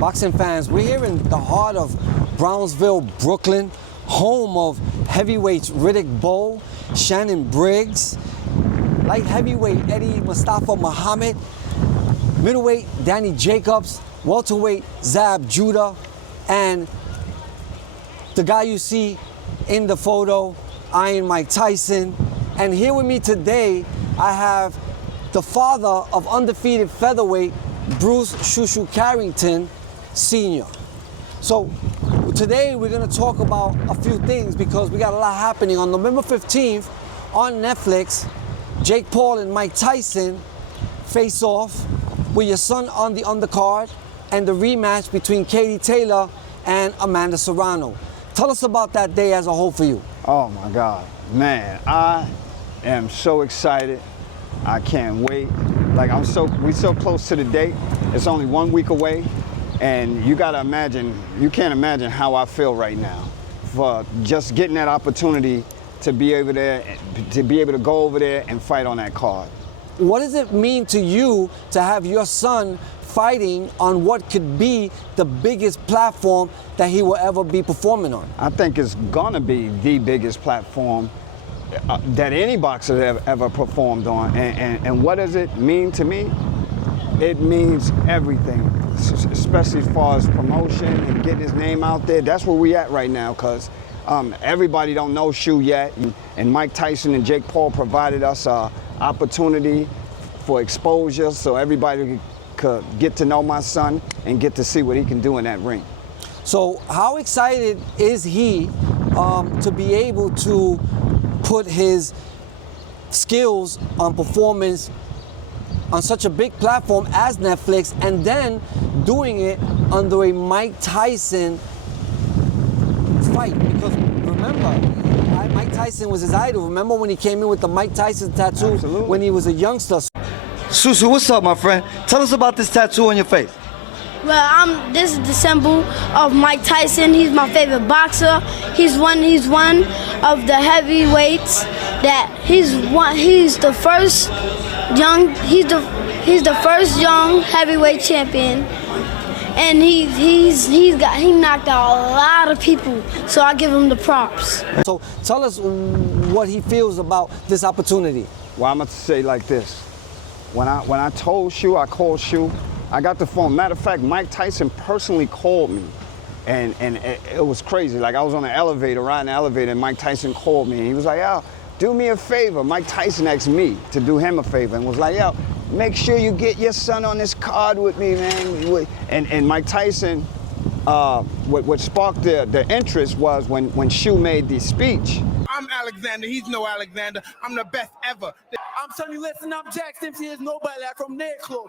Boxing fans, we're here in the heart of Brownsville, Brooklyn, home of heavyweights Riddick Bowe, Shannon Briggs, light heavyweight Eddie Mustafa Muhammad, middleweight Danny Jacobs, welterweight Zab Judah, and the guy you see in the photo, Iron Mike Tyson. And here with me today, I have the father of undefeated featherweight, Bruce Shu Shu Carrington Sr. So today we're gonna talk about a few things because we got a lot happening. On November 15th on Netflix, JakePaul and Mike Tyson face off with your son on the undercard and the rematch between Katie Taylor and Amanda Serrano. Tell us about that day as a whole for you. Oh my God, man, I am so excited. I can't wait. Like we so close to the date. It's only 1 week away. And you can't imagine how I feel right now for just getting that opportunity to be able to go over there and fight on that card. What does it mean to you to have your son fighting on what could be the biggest platform that he will ever be performing on? I think it's gonna be the biggest platform that any boxer has ever performed on. And what does it mean to me? It means everything, especially as far as promotion and getting his name out there. That's where we at right now, because everybody don't know Shu yet. And Mike Tyson and JakePaul provided us an opportunity for exposure so everybody could get to know my son and get to see what he can do in that ring. So how excited is he to be able to put his skills on performance on such a big platform as Netflix, and then doing it under a Mike Tyson fight? Because remember, Mike Tyson was his idol. Remember when he came in with the Mike Tyson tattoo? Absolutely. When he was a youngster? Susu, what's up, my friend? Tell us about this tattoo on your face. Well, this is the symbol of Mike Tyson. He's my favorite boxer. He's one of the heavyweights that he's the first young heavyweight champion, and he knocked out a lot of people. So I give him the props. So tell us what he feels about this opportunity. Well, I'm gonna say like this. When I told Shu, I called Shu. I got the phone. Matter of fact, Mike Tyson personally called me, and it was crazy. Like I was on an elevator, riding the elevator, and Mike Tyson called me, and he was like, "Yo, do me a favor." Mike Tyson asked me to do him a favor, and was like, "Yo, make sure you get your son on this card with me, man." And Mike Tyson, what sparked the interest was when Shu made the speech. I'm Alexander, he's no Alexander. I'm the best ever. I'm Sonny Liston, I'm Jack Dempsey, there's nobody like from their club.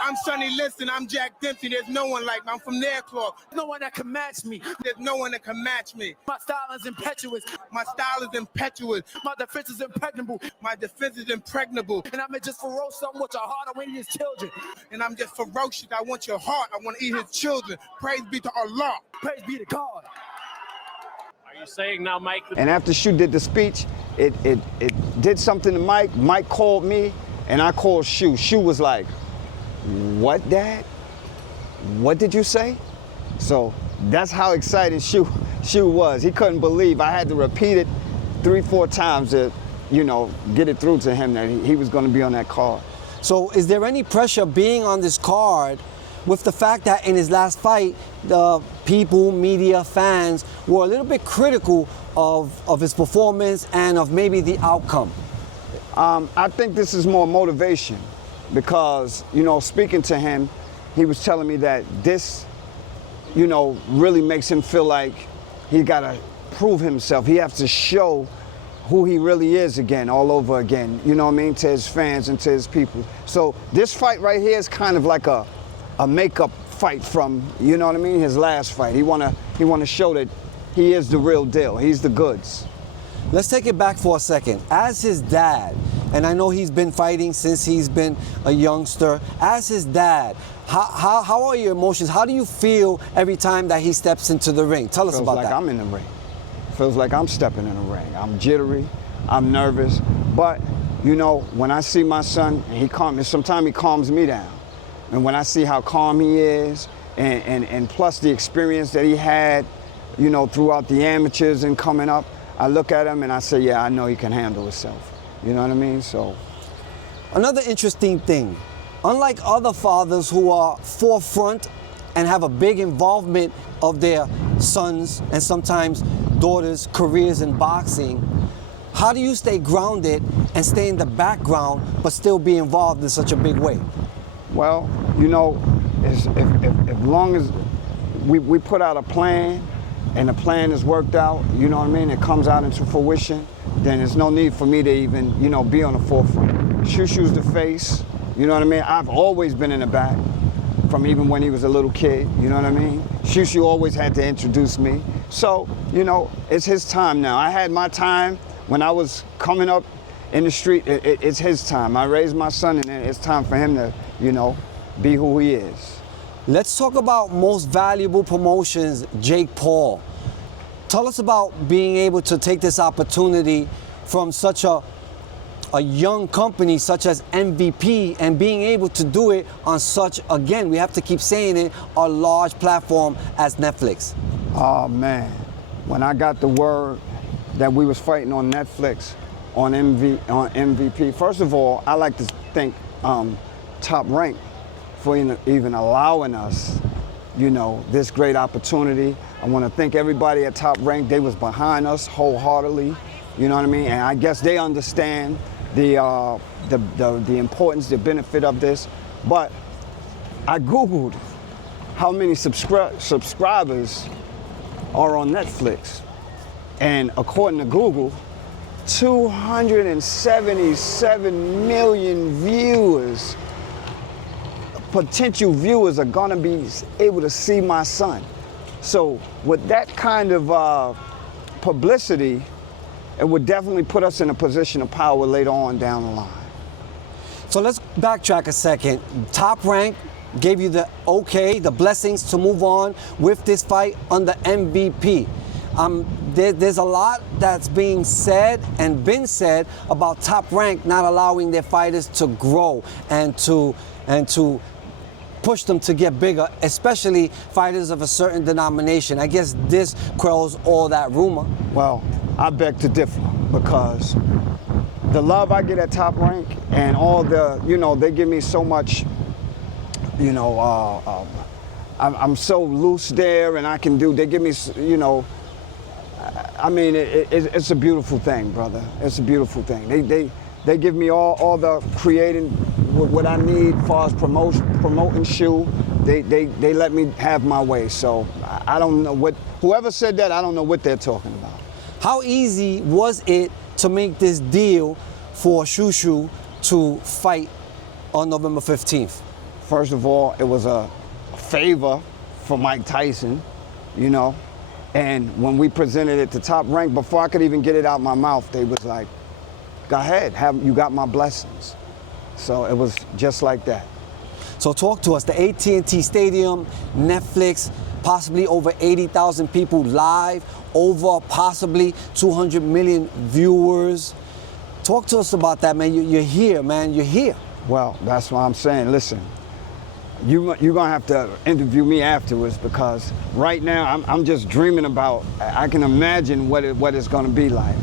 I'm Sonny Liston, I'm Jack Dempsey, there's no one like me. I'm from their club. There's no one that can match me. There's no one that can match me. My style is impetuous. My style is impetuous. My defense is impregnable. My defense is impregnable. And I'm just ferocious, I want your heart, I want his children. And I'm just ferocious, I want your heart, I want to eat his children. Praise be to Allah. Praise be to God. Are you saying now, Mike? And after Shu did the speech, it did something to Mike. Mike called me, and I called Shu. Shu was like, "What, Dad? What did you say?" So that's how excited Shu was. He couldn't believe. I had to repeat it 3-4 times to, get it through to him that he was going to be on that card. So is there any pressure being on this card with the fact that in his last fight, the people, media, fans were a little bit critical of his performance and of maybe the outcome? I think this is more motivation because, speaking to him, he was telling me that this, really makes him feel like he got to prove himself. He has to show who he really is again, all over again, to his fans and to his people. So this fight right here is kind of like a makeup fight from, his last fight. He wanna show that he is the real deal. He's the goods. Let's take it back for a second. As his dad, and I know he's been fighting since he's been a youngster, as his dad, how are your emotions? How do you feel every time that he steps into the ring? Tell us about that. Feels like I'm in the ring. Feels like I'm stepping in the ring. I'm jittery, I'm nervous, but when I see my son, and sometimes he calms me down. And when I see how calm he is, and plus the experience that he had, you know, throughout the amateurs and coming up, I look at him and I say, yeah, I know he can handle himself. You know what I mean? So. Another interesting thing, unlike other fathers who are forefront and have a big involvement of their sons and sometimes daughters' careers in boxing, how do you stay grounded and stay in the background but still be involved in such a big way? Well, you know, as long as we put out a plan and the plan is worked out, you know what I mean, it comes out into fruition, then there's no need for me to even, you know, be on the forefront. Shu Shu's the face, you know what I mean? I've always been in the back from even when he was a little kid, you know what I mean? Shu Shu always had to introduce me. So, you know, it's his time now. I had my time when I was coming up in the street. It's his time. I raised my son and it's time for him to, you know, be who he is. Let's talk about most valuable promotions, JakePaul. Tell us about being able to take this opportunity from such a young company such as MVP and being able to do it on such, again, we have to keep saying it, a large platform as Netflix. Oh man, when I got the word that we was fighting on Netflix on MVP, first of all, I like to thank Top Rank for even allowing us, you know, this great opportunity. I want to thank everybody at Top Rank. They was behind us wholeheartedly, you know what I mean? And I guess they understand the importance, the benefit of this. But I Googled how many subscribers are on Netflix. And according to Google, 277 million viewers, potential viewers, are gonna be able to see my son. So with that kind of publicity, it would definitely put us in a position of power later on down the line. So let's backtrack a second. Top Rank gave you the okay, the blessings to move on with this fight under MVP. There's a lot that's being said and been said about Top Rank not allowing their fighters to grow and to push them to get bigger, especially fighters of a certain denomination. I guess this quells all that rumor. Well, I beg to differ, because the love I get at Top Rank and all the, you know, they give me so much, you know, I'm so loose there and I can do, they give me, you know, I mean, it's a beautiful thing, brother. It's a beautiful thing. They give me all the creating what I need as far as promoting Shu. They let me have my way. So I don't know what, whoever said that, I don't know what they're talking about. How easy was it to make this deal for Shu Shu to fight on November 15th? First of all, it was a favor for Mike Tyson, you know. And when we presented it to Top Rank, before I could even get it out my mouth, they was like, go ahead, you got my blessings. So it was just like that. So talk to us, the AT&T Stadium, Netflix, possibly over 80,000 people live, over possibly 200 million viewers. Talk to us about that, man. You're here, man, you're here. Well, that's what I'm saying. Listen, you're gonna have to interview me afterwards, because right now I'm just dreaming about, I can imagine what it's gonna be like.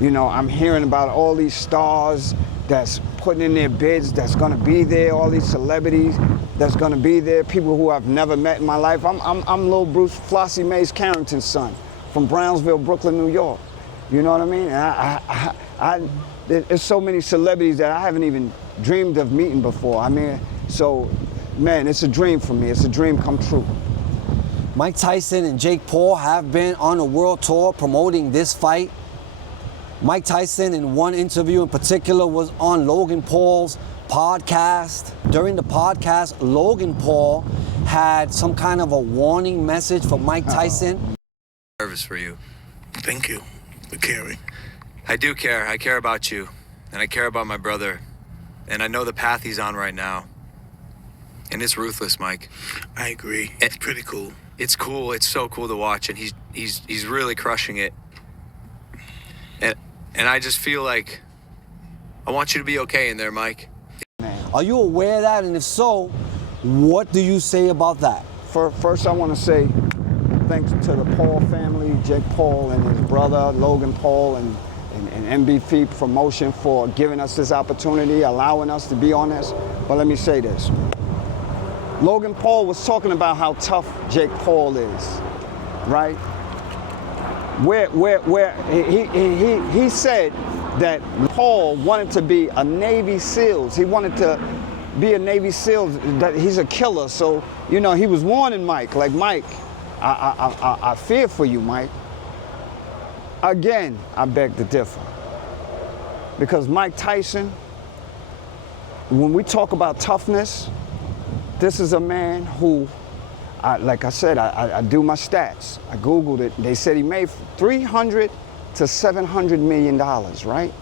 You know, I'm hearing about all these stars that's putting in their bids, that's gonna be there, all these celebrities that's gonna be there, people who I've never met in my life. I'm little Bruce Flossie Mae's Carrington son from Brownsville, Brooklyn, New York. You know what I mean? And there's so many celebrities that I haven't even dreamed of meeting before. I mean, so, man, it's a dream for me. It's a dream come true. Mike Tyson and JakePaul have been on a world tour promoting this fight. Mike Tyson, in one interview in particular, was on Logan Paul's podcast. During the podcast, Logan Paul had some kind of a warning message for Mike Tyson. Nervous for you. Thank you for caring. I do care. I care about you. And I care about my brother. And I know the path he's on right now. And it's ruthless, Mike. I agree. It's pretty cool. It's cool. It's so cool to watch. And he's really crushing it. And I just feel like I want you to be okay in there, Mike. Are you aware of that? And if so, what do you say about that? First I want to say thanks to the Paul family, Jake Paul and his brother, Logan Paul, and MVP Promotion for giving us this opportunity, allowing us to be on this. But let me say this. Logan Paul was talking about how tough Jake Paul is, right? Where he said that Paul wanted to be a Navy SEALs. He wanted to be a Navy SEAL, that he's a killer. So, you know, he was warning Mike, like, Mike, I fear for you, Mike. Again, I beg to differ. Because Mike Tyson, when we talk about toughness, this is a man who, like I said, I do my stats. I Googled it. They said he made $300 to $700 million, right?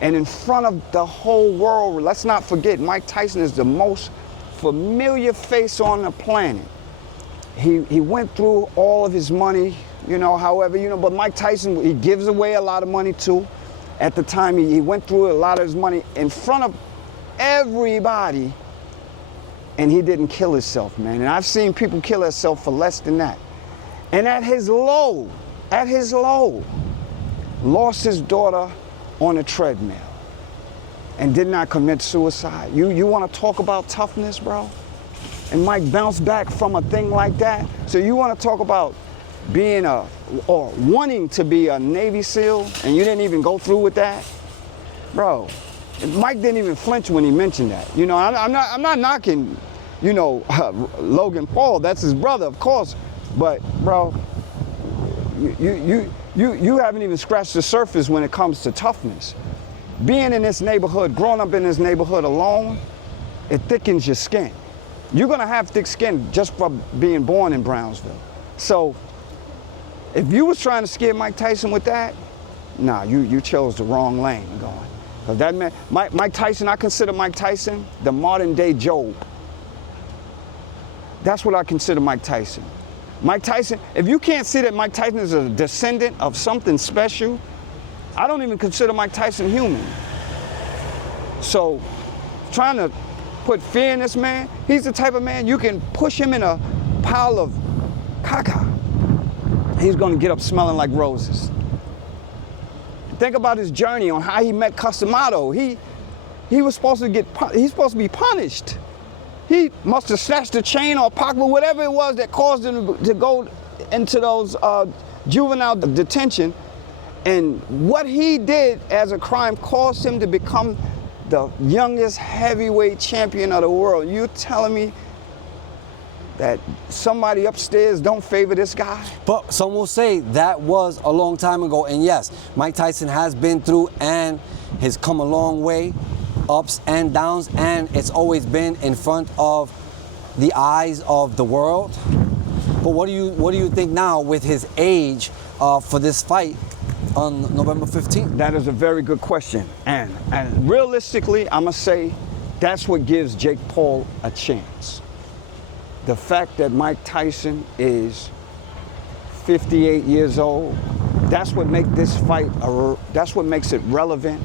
And in front of the whole world, let's not forget, Mike Tyson is the most familiar face on the planet. He went through all of his money, you know, however, you know, but Mike Tyson, he gives away a lot of money too. At the time, he went through a lot of his money in front of everybody, and he didn't kill himself, man. And I've seen people kill themselves for less than that. And at his low, lost his daughter on a treadmill and did not commit suicide. You want to talk about toughness, bro? And Mike bounced back from a thing like that? So you want to talk about being or wanting to be a Navy SEAL and you didn't even go through with that? Bro, Mike didn't even flinch when he mentioned that. You know, I'm not knocking, you know, Logan Paul. That's his brother, of course. But bro, you haven't even scratched the surface when it comes to toughness. Being in this neighborhood, growing up in this neighborhood alone, it thickens your skin. You're gonna have thick skin just from being born in Brownsville. So if you was trying to scare Mike Tyson with that, nah, you chose the wrong lane going. Because that man, Mike Tyson, I consider Mike Tyson the modern day Job. That's what I consider Mike Tyson. Mike Tyson, if you can't see that Mike Tyson is a descendant of something special, I don't even consider Mike Tyson human. So, trying to put fear in this man, he's the type of man you can push him in a pile of caca. He's gonna get up smelling like roses. Think about his journey on how he met Customato. He was supposed to he's supposed to be punished. He must have snatched a chain or pocket, whatever it was that caused him to go into those juvenile detention. And what he did as a crime caused him to become the youngest heavyweight champion of the world. You telling me that somebody upstairs don't favor this guy? But some will say that was a long time ago. And yes, Mike Tyson has been through and has come a long way, ups and downs, and it's always been in front of the eyes of the world. But what do you think now with his age for this fight on November 15th? That is a very good question. And realistically, I'm going to say that's what gives Jake Paul a chance. The fact that Mike Tyson is 58 years old, that's what makes this fight, that's what makes it relevant.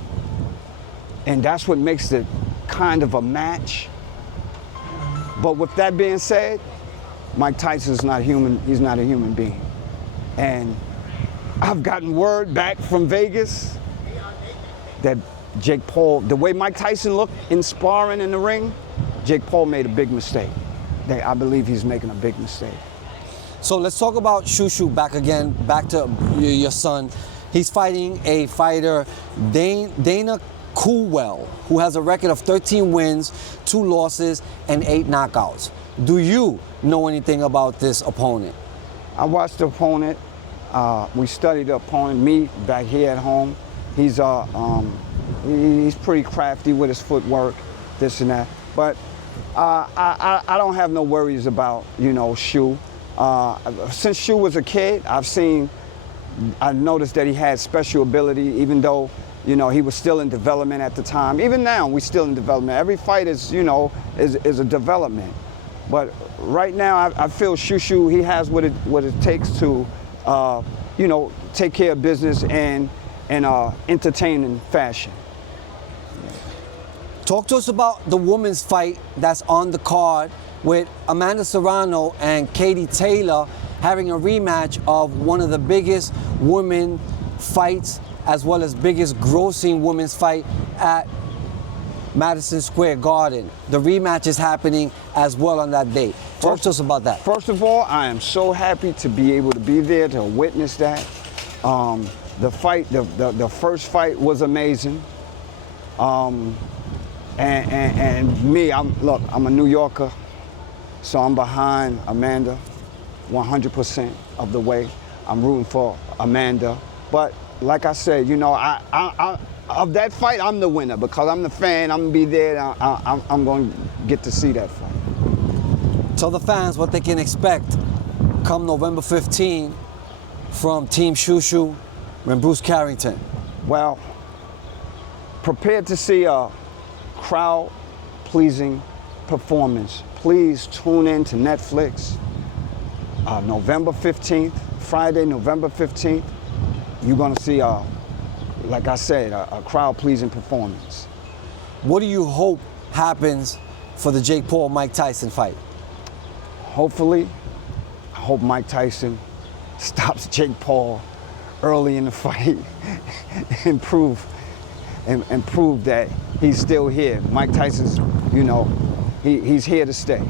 And that's what makes it kind of a match. But with that being said, Mike Tyson's not human, he's not a human being. And I've gotten word back from Vegas that Jake Paul, the way Mike Tyson looked in sparring in the ring, Jake Paul made a big mistake. I believe he's making a big mistake. So let's talk about Shu Shu back to your son. He's fighting a fighter, Dana Coolwell, who has a record of 13 wins, 2 losses, and 8 knockouts. Do you know anything about this opponent? I watched the opponent. We studied the opponent, me back here at home. He's pretty crafty with his footwork, this and that. But I don't have no worries about, you know, Shu. Since Shu was a kid, I noticed that he had special ability, even though, you know, he was still in development at the time. Even now, we're still in development. Every fight is, you know, is a development. But right now, I feel Shu Shu, he has what it takes to, you know, take care of business in entertaining fashion. Talk to us about the women's fight that's on the card with Amanda Serrano and Katie Taylor having a rematch of one of the biggest women fights as well as biggest grossing women's fight at Madison Square Garden. The rematch is happening as well on that day. Talk to us about that. First of all, I am so happy to be able to be there to witness that. The fight, the first fight was amazing. And me, I'm a New Yorker, so I'm behind Amanda 100% of the way. I'm rooting for Amanda. But like I said, you know, I of that fight, I'm the winner because I'm the fan. I'm gonna be there. I'm gonna get to see that fight. Tell the fans what they can expect come November 15 from Team Shu Shu and Bruce Carrington. Well, prepared to see a crowd-pleasing performance. Please tune in to Netflix November 15th, Friday, November 15th. You're gonna see, like I said, a crowd-pleasing performance. What do you hope happens for the Jake Paul Mike Tyson fight? Hopefully, I hope Mike Tyson stops Jake Paul early in the fight and prove that he's still here. Mike Tyson's, you know, he's here to stay.